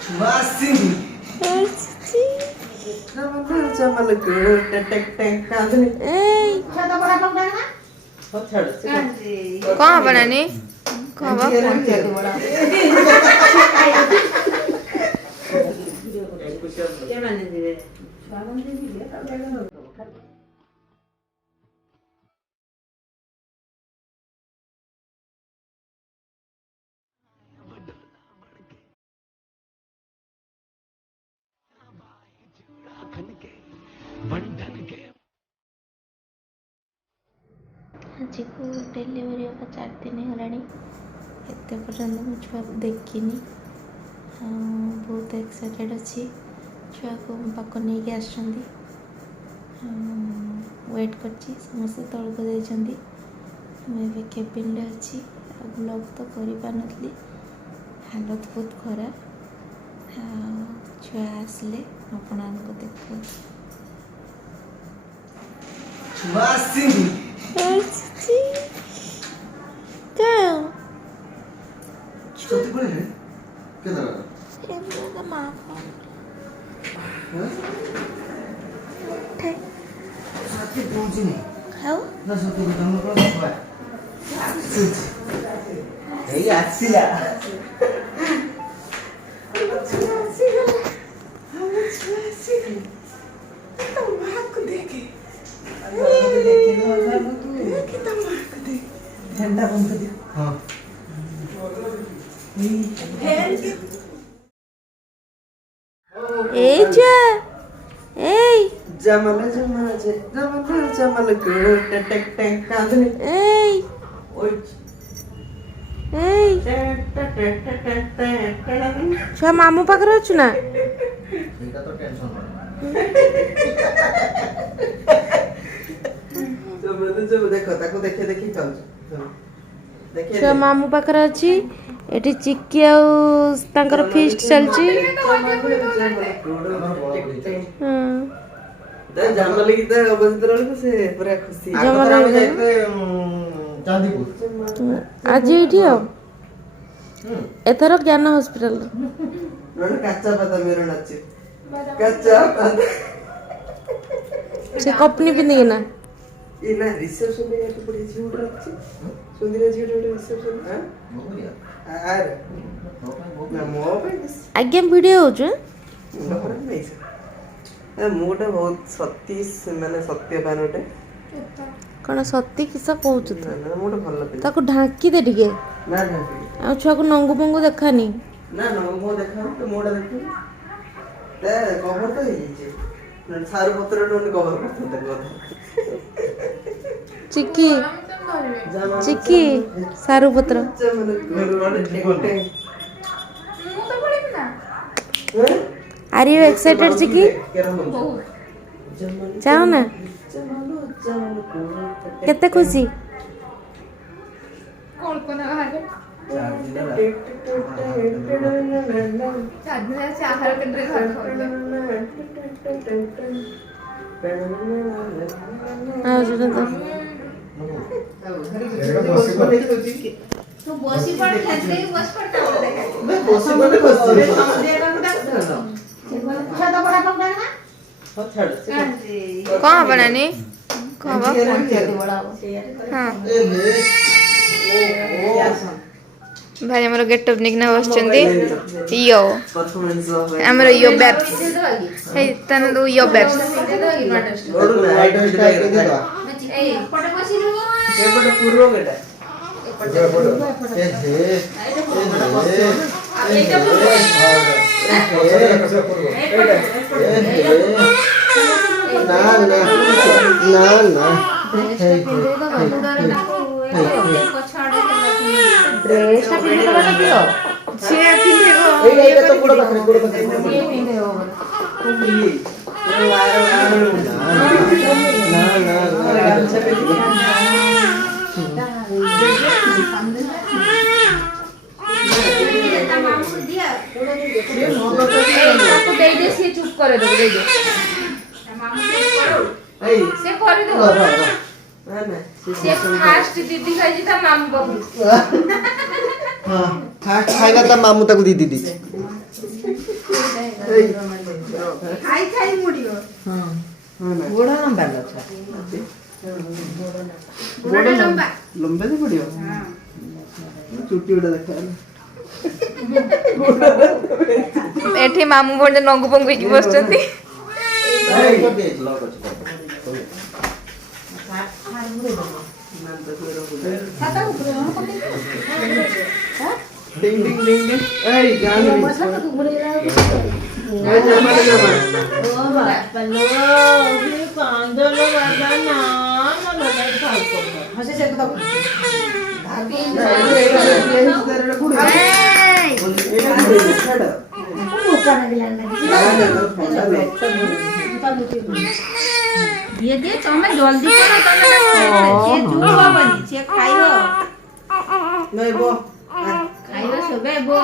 वासी चमल को टक टक कांदने छाता बड़ा पकड़ा ना हो छाड़ कहाँ बनानी कहाँ बा क्या माने दिवे स्वागत दिवे आज को डेलीवरी होगा 4 दिन होलानी एते पर्यंत मो छुआ को देखिनी बहुत एक्साइटेड अच्छी छुआ को पाक नहीं के आछंदी वेट करछि समस्त तल को जाइछंदी मैं भी केबिन ले अच्छी ब्लॉग तो करि पानतली हालत बहुत खराब छुआ आसले आपण को देखो वासी सत्य पड़े हैं क्या दर सत्य पहुंची नहीं ना सत्य को जन्म कर यही आसिला ठंडा बंद कर हाँ जमल जमल जमल जमल को टक टक कांदने ओए छुआ मामू पाखरे अछु ना एटा तो टेंशन जमल जमल देखो ताको देखे देखे खाऊ छुआ मामू पाखरे अछि एटी चिक्की आ तांकर फीस्ट चलची जमल की तो अवस्था रहल से पूरा खुशी जमल चांदीपुर आज एठी हो एथर ज्ञान हॉस्पिटल रोड कच्चा पता मेरो नच्चे कच्चा पता से कपनी पिंदी ना ये ना रिसेप्शन में यार पड़ी झूठ रखची सुंदर झूठ रिसेप्शन हां आर ना मो पे आगे वीडियो हो छ नहीं मुटा बहुत सत्य माने सत्यवानटे कौन सत्य किसा कहू छ ना मुटा भल लगे ताको ढांकी दे टिके ना ना आ छुआ को नंगू पंगू देखानी ना ना मो देखा तो मोटा देखो ते कवर तो ही जे सारू पत्र न कवर करते देखो चिक्की चिक्की सारू पत्र आर यू एक्साइटेड चिक्की जाओ ना केते खुशी कल्पना बाहर आहार केंद्र घर आओ सुन तो तू बसी पड़ खेलते बस पड़ता देखा मैं बसी पड़े बस छाता बड़ा पकड़ा ना हो छाड़ कहाँ बनानी कहाँ बा हाँ भाई हमारा गेटअप निकना बसचंदी यो हमारा यो बैप्स हे तने दो यो बैप्स रोड लाइट स्टाइल के दे ए पटे बसी रो ए बड़ा पूर्व बेटा ए हे एटा पूर्व ना ना ना ना ड्रेस टा पिंदे तो बाटा दियो छे पिंदे को एटा तो पूरा बकरे ये पिंदे हो ना ना आपको दे दे से चुप करे दो दे दे मामू से करो से करे दो ना ना से फास्ट दीदी खाई था मामू बाबू हां फास्ट खाएगा तब मामू तक दी दी ଖାଇ ଖାଇ ମୁଡିବ ଗୋଡ଼ ଲମ୍ବା ଲଛ ଗୋଡ ଲମ୍ବା ଲମ୍ବା ଯେ ପଡିବ ଚୁଟି ଗୁଡା ଦେଖା ଏଠି ମାମୁଁ ଭଣଜା ନଙ୍ଗୁ ପଙ୍ଗୁ ହେଇକି ବସିଛନ୍ତି। डिंग डिंग डिंग डिंग ए गान में ये दे तमे जल्दी करो तमे से चुप होबनी से खाइयो नहीं वो खाइयो सबे बो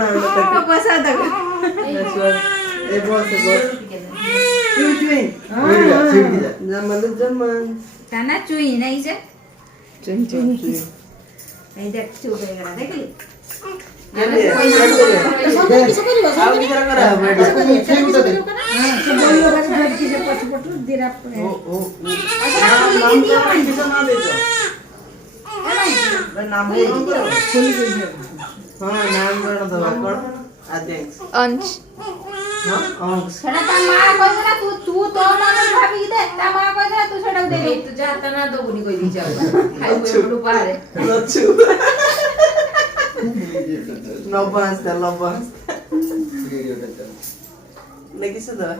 ना बसा दग ए बॉस चुई चुई हां जमन जमन ताना चुई नहीं से चुई चुई ए देख चुप हो गया देखली अंश सेटा ता मां कहला तू तू तो मन भाभी दे ता मां कहला तू सेटा दे तू जाता ना दोबुनी कहि दी जाऊ खाइ बोलू पारे Lobas dan lobas. Lagi sudah.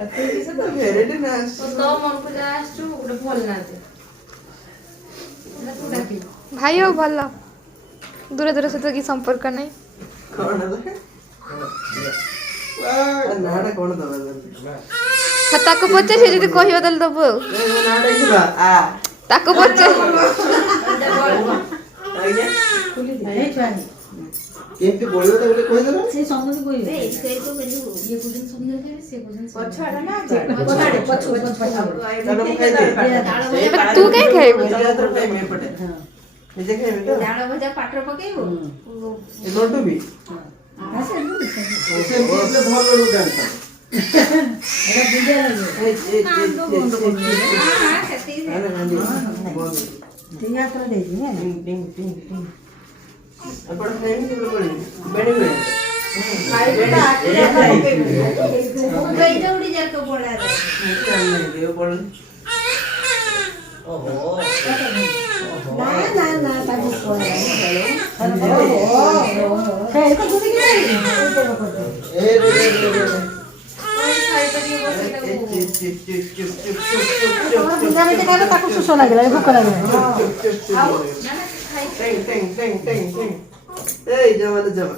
Atau bisa tuh beri deh nas. तो मन को जास्टू उडे बोल ना दे ना तू डाकी भाई हो ଭଲ ଦୂର ଦୂର ସହିତ କି ସମ୍ପର୍କ ନାହିଁ। कौन है? नाड़ा कौन दबा दे? ତାକୁ ପଚାର ସେ ଯଦି କହିବ ତାହେଲେ ଦବୁ ଆଉ नाड़ा इधर आ. ତାକୁ ପଚାର आइए. ଏ ଛୁଆନି କେମିତି ବଳିବ ତା ଗୋଟେ କହିଦେଲ? ସେ ସମସ୍ତେ କହିବେ ए इसके तो बलू ये कुजन सुनियर के से कुजन पछाड़ा ना ପଛାଡେ ପଛ चलो मैं खाई दे. ତୁ କାଇଁ ଖାଇବୁ मेरे हाथ में मैं पटे. ନିଜେ ଖାଇବି ତ? डाळ भजा पाटर पकेइबो ଏ ଲଡୁ ବି? ଆସେ ସେ ବୋଲେ ଭଲ ଲଡୁ ଜାଣିଛ. ଏଟା ବୁଝା ଲାଗିବ हां सेती ଆରେ ନାଣ୍ଡି. ବୋଲ. ତିନି ହାତରେ ଦେଇଛି ନା टिंग टिंग टिंग टिंग. ଆପଣ ଖାଇବି ସେ ବୋଲେ ବେଣି ବେଣି. खाइबा आटे पकेइबो गई दौड़ी जा के बोला रे देव बोल. ओहो. ନା ନା ନା ତାକୁ କହିଲା ସେ ତ ଦୁରି କି ଏ ରେ ରେ ରେ. कोई खाइ परियो बसे ତମର ବୁଝା ମିଠି ଖାଇଲେ ତାକୁ ଶୋଷ ଲାଗିଲା ଭୋକ ଲାଗିଲା ना ना खाइ टिंग टिंग टिंग टिंग टिंग. ए जमा तो जमा.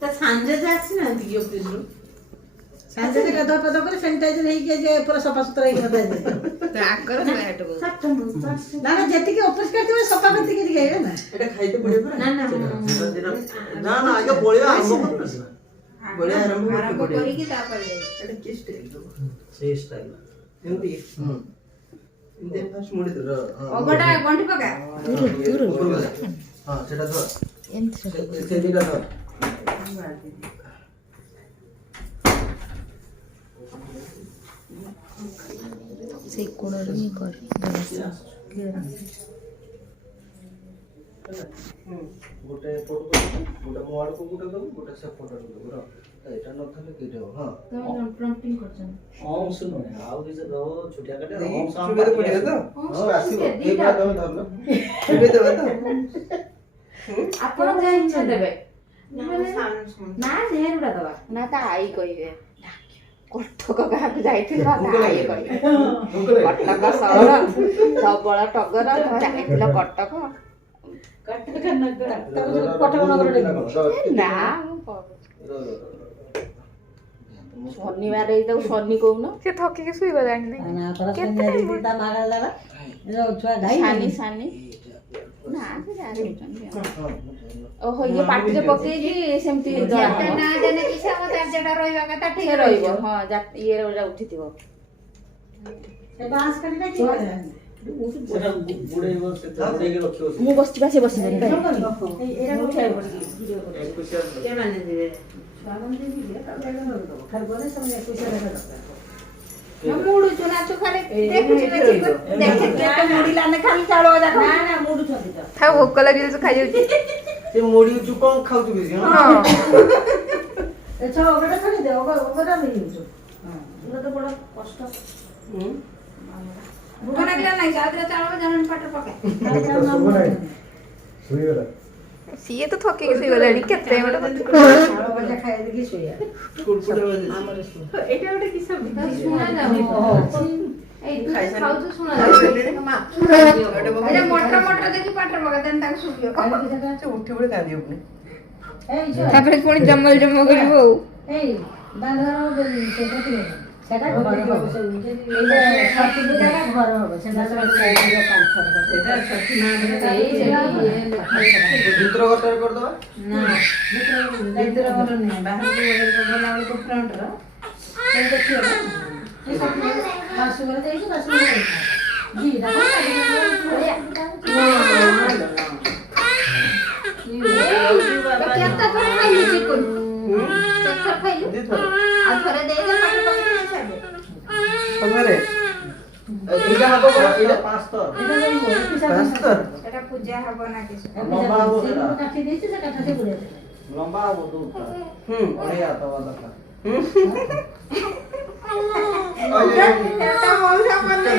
ତା ସାଞ୍ଜ ଯେ ଆସିନାହାନ୍ତି କି ଅଫିସରୁ ସାଞ୍ଜ ଯେ ଗାଧୁଆ ପାଧୁଆ କରି ସାନିଟାଇଜର ହେଇକି ଯେ ପୁରା ସଫାସୁତରା ହେଇକି ନଥାଏ आकर बैठ गो ନା ନା ଯେତିକି ଅପରିଷ୍କାର ଥିବ ସଫା କରିକି ଟିକେ ଖାଇବେ ନା এটা খাইতে পড়ে না ନା ନା না না আগে বড়িয়া আরম্ভ করতে না বড়িয়া আরম্ভ করতে आरंभ পড়ে करी की तापर এটা কি স্টাইল সেই স্টাইল এমনি ইন্দে ফাস্ট মুড়ি তো ओगटा गंठी पका হ্যাঁ সেটা ধর সেদিটা ধর ସେଇ କୋଣରେ ହିଁ କରେ ଗୋଟେ ପଟକୁ ଗୋଟେ ମୋ ଆଡକୁ ଗୋଟେ ଦବୁ ଗୋଟେ ସେ ପଟକୁ ଦବୁ ର ଏଟା ନଥିଲେ କି ଦେବ ହଁ तो प्रॉम्प्टिंग करछन ହଁ ଶୁଣ ଆଉ କିଛି ଦବ ଛୋଟିଆ କାଟେ ହଁ ସୁବିଧା ପଡିବ ତ ହଁ ଆସିବ ଏଇ ବା ତମେ ଧରଲ ସୁବିଧା ଦେବ ତ आपण जे इच्छा देबे ना ढेरडा दबा ନା ତା ଆଈ କହିବେ କଟକ ଗାଁକୁ ଯାଇଥିଲ ତା ଆଈ କହିବେ କଟକ ସହର ପ୍ରବଳ ଟଗର ତମେ ଯାଇଥିଲ କଟକ କଟକ ନଗର କଟକ ନଗର ନା ମୁଁ କହୁଛି ଶନିବାର ତାକୁ ଶନି କହୁନ ସେ ଥକିକି ଶୋଇବା ଜାଣିନି ନା ପରସ୍ପର ଦିଦି ତା ମାଗା ଦାବା ଏ ଛୁଆ ଗାଇ ସାନି ସାନି ନା ସେ ଜାଣିଛନ୍ତି ଓହୋ ଇଏ ପାଟିରେ ପକେଇକି ସେମିତି जेटा ना जाने किसा मत जेटा रहइबा कथा ठीक ରହିବ ହଁ ଇଏ ଉଠିଥିବ ସେ ବାସ୍ କରି ନା କି ସେଟା ବୁଡେଇବ ସେଟା ବୁଡେଇକି ରଖିବ ସେ। ମୁଁ ବସିଛି ବା ସେ ବସିବନି ଏଇଟା ଉଠାଇ ପଡ଼ିଛି ଏକୁଶିଆ ଏମାନେ ଯିବେ ଛୁଆମାନେ ଯିବେ ତାପରେ ଏଇଟା ଧରିଦେବ ଖାଲି ଗଲେ ସେମାନେ ଏକୁଶିଆ ଲେଖା ଦରକାର ମୁଡୁଛୁ ନାଚୁ ଖାଲି ଦେଖୁଛୁ ନା ଚିକୁ ଦେଖେ କେତେ ମୁଡିଲାନେ ଖାଲି ଚାଉଳ ଅଦା ନା ନା ମୁଡୁଛନ୍ତି ତ ଥାଉ ଭୋକ ଲାଗିଲେ ଖାଇଯାଉଛି ସେ ମୁଢି ତୁ କଣ ଖାଉଛୁ ବେଶୀ? ହଁ ଏ ଛଅ ଅଗଟା ଖାଲି ଦେ ଅଗଟା ମିଳିଯାଉଛୁ ଏଗୁଡ଼ା ତ ବଡ଼ କଷ୍ଟ ଭୋକ ଲାଗିଲା ନାହିଁ ଚାଉଳ ଚାଉଳ ଜାଣନି ପାଟ ପକା ସିଏ ତ ଥକିକି ଶୋଇଗଲାଣି କେତେ ଚାଉଳ ଭଜା ଖାଇ ଦେଇକି ଶୋଇବା ଆମର ଏଇଟା ଗୋଟେ କିସ ଶୁଣା ଯାଉନି ଏଇ ତୁ ଖାଉଛୁ ଶୁଣା ଯାଉଛି ଏଇଟା ମଟର ମଟର ଦେଖି ପାଟ ପକା ଦେନ ତାକୁ ଶୁଭିବ ସେ ଉଠି ପଡି କାନ୍ଦିବ ପୁଣି। ତାପରେ ପୁଣି ଜମଲ ଜମ କରିବ ଆଉ ଏଇ ବାନ୍ଧର ସେଟା ଘର ହବ ଏଇଟା ଘର ହବ ସେଟା ଭିତର ଘରଟାରେ କରିଦବା। ନା ଭିତର ଘର ନୁହେଁ ବାହାରକୁ ଗଲା ବେଳକୁ ଫ୍ରଣ୍ଟର ଦେଖିବ ଶାଶୁ ଘର ଯାଇକି ଶାଶୁ ଘର ଦିଟା କେତେ ଥର ଖାଇଲୁ ଚିକୁନ କେତେ ଥର ଖାଇଲୁ ଦିଥର। ଆଉ ଥରେ ଦେଇଦେ ପାଟ ପକେଇ ଛାଡେ ସତରେ ଏଇଟା ହବ କଣ? ଏଇଟା ପାସ୍ତର ପାସ୍ତର। ଏଟା ପୂଜା ହବ ନା କିଛି ଲମ୍ବା ହବ ସେଟା କାଠି ଦେଇଛି ସେ କାଠା ବୁড়ে ଲମ୍ବା ହବ ଦୁଟା ହୁଁ। ଅଢେଇ ହାତ ଦରକାର ଏଟା ମଉସା ମନେ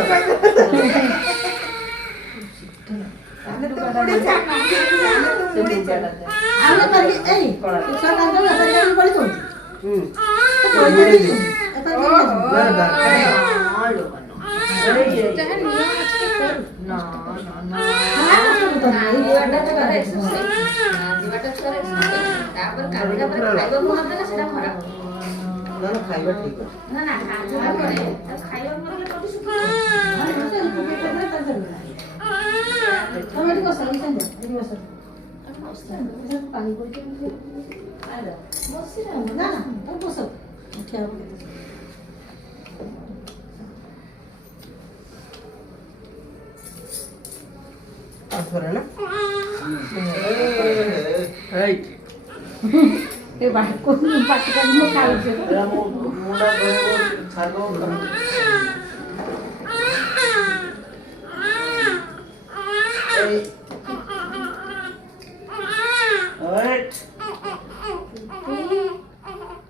ଆମେ ତ ମୁଡି ଛାଡ ତୁ ମୁଡି ଛାଡ ଆମେ କରିକି ଏଇ ସକାଳ ଦଉ ଏପାରି କରି ଦଉ ହୁଁ। ନା ନା ଖାଇବା ଠିକ ଅଛି। ତମେ ଏଠି ବସ ଏଠି ବସ ପାଣି ପଡ଼ିଛି ନା ନା ତମେ ବସ ଠିଆ ହବ କେତେ ଥରେ ନା ରାଇଟ୍ ଏ ବାହାକୁ ପାଟି କାଢ଼ି ମୁଁ ଖାଉଛି ଏରା ମୋ ମୁଣ୍ଡା ଧରିବ ଛାଡିବ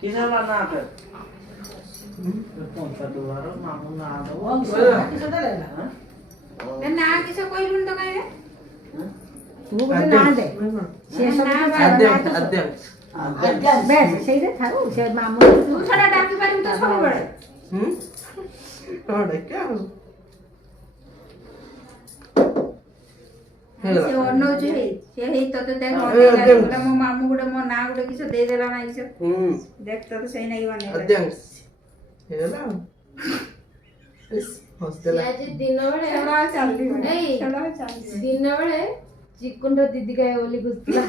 किसा ना कर पहुंचा दोबारा मामू ना दो ନା କିଛି କହିଲୁନି ତ କାହିଁରେ ମୁଁ ଗୋଟେ ନାଁ ଦେ ସେ ସବୁ ବେଶ ସେଇଟା ଥାଉ ସେ ମାମୁଁ ତୁ ଛଡା ଡାକି ପାରିବୁ ତ ସବୁବେଳେ ହୁଁ ହଁ ଡାକିଆ ଆଉ। ସେ ଅନଉଛି ସେ ହେଇ ତତେ ଦେଖ ଅନେଇଲା ମୋ ମାମୁଁ ଗୋଟେ ମୋ ନାଁ ଗୋଟେ କିଛି ଦେଇଦେଲା ନା କିଛି ହୁଁ ଦେଖ ତତେ ସେଇ ନାଇଁ ଅନେଇଲା ଆଦ୍ୟାଂଶ ହେଇଗଲା ଆଉ। ହସିଦେଲା। ଆଜି ଦିନ ବେଳେ ଏଇ ଦିନ ବେଳେ ଚିକୁନ ଦିଦି ଖାଇବା ବୋଲି ଗୁସ୍ଥିଲା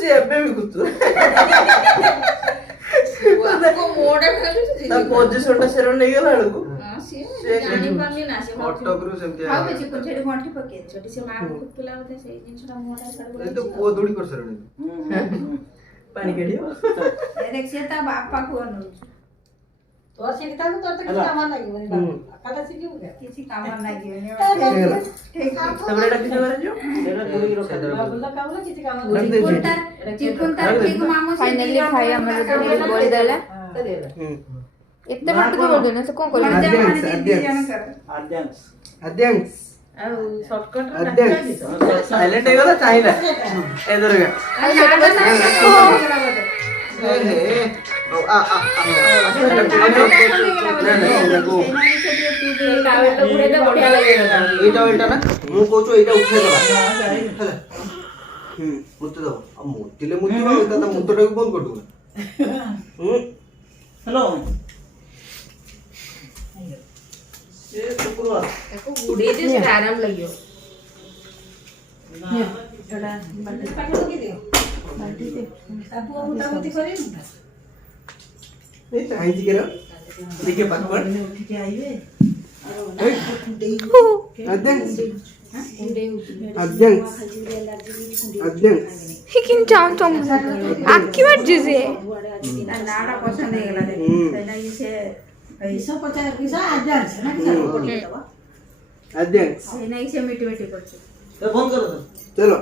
ସେ ଏବେ ବି କୁତୁ ତା ପୋଜିସନଟା ସେର ନେଇଗଲା ବେଳକୁ ଜାଣିପାରୁନି ନା ସେ କଟକରୁ ସେମିତି ଭାବେ ଚିକୁନ ସେଠି ଗଣ୍ଠି ପକେଇ ସେଠି ସେ ମାଆକୁ ଖୁତୁଲା ବୋଧେ ସେଇ ଜିନିଷଟା ମୁହଁଟା ଏ ତ ପୁଅ ଦୌଡ଼ି କରିସାରିଲାଣି ପାଣି କାଢିବ ଦେଖ ସେ ତା ବାପାକୁ ଅନଉଛି ତୋର ସେଠି ଥାଉ ତୋର ତ କିଛି କାମ ଲାଗିବନି କାଟା ଶିଖିବୁ କିଛି କାମ ଲାଗିବନି ତାପରେ ଏଟା କିଛି କରାଯିବ ସେଟା ଦୂରେଇ ରଖା ଭଲ କାମ କିଛି କାମ ଚିକୁନ ତାର ଠିକ ମାମୁଁ ସେ ଫାଇନାଲି ଖାଇ ଆମର ଯଦି ବଳି ଦେଲା ଏତେ ବାଟ ତ ବଳି ଦେଲା ସେ କଣ କରିବ ଆଦ୍ୟାଂଶ ଆଦ୍ୟାଂଶ ଆଉ ସର୍ଟକଟ ସାଇଲେଣ୍ଟ ହେଇଗଲା ଚାହିଁଲା ଏ ଦରଗା ଏଇଟା ନା ମୁଁ କହୁଛୁ ଏଇଟା ଉଠେଇଦବା ମୁତିଦବ ଆଉ ମୁତିଲେ ମୁତିବ ତା ମୁତଟାକୁ ବନ୍ଦ କରିଦବୁ हेलो ये शुक्रवार ତାକୁ ବୁଡେଇ ଦେ ସେ ଆରାମ ଲାଗିବ ଏଟା ବାଲ୍ଟି ପାଣି ଲଗେଇ ଦିଅ ବାଲ୍ଟି ଦେ ତାକୁ ମୁତାମୁତି କରିବୁ ଏ ଚାହିଁଛି କେର ଟିକେ ପାଖ ଉଠିକି ଆଇବେ अध्यक्ष अध्यक्ष अध्यक्ष हिकिन चाउन चाउन आपकी मर्जी से তার নাটা পছন্দ হয়ে গেল তাই না সে কিসব পচায় কিসব আজান্স না কিসব পড়ি দেবা अध्यक्ष সেই না সে মিটি মিটি করছে फोन करो चलो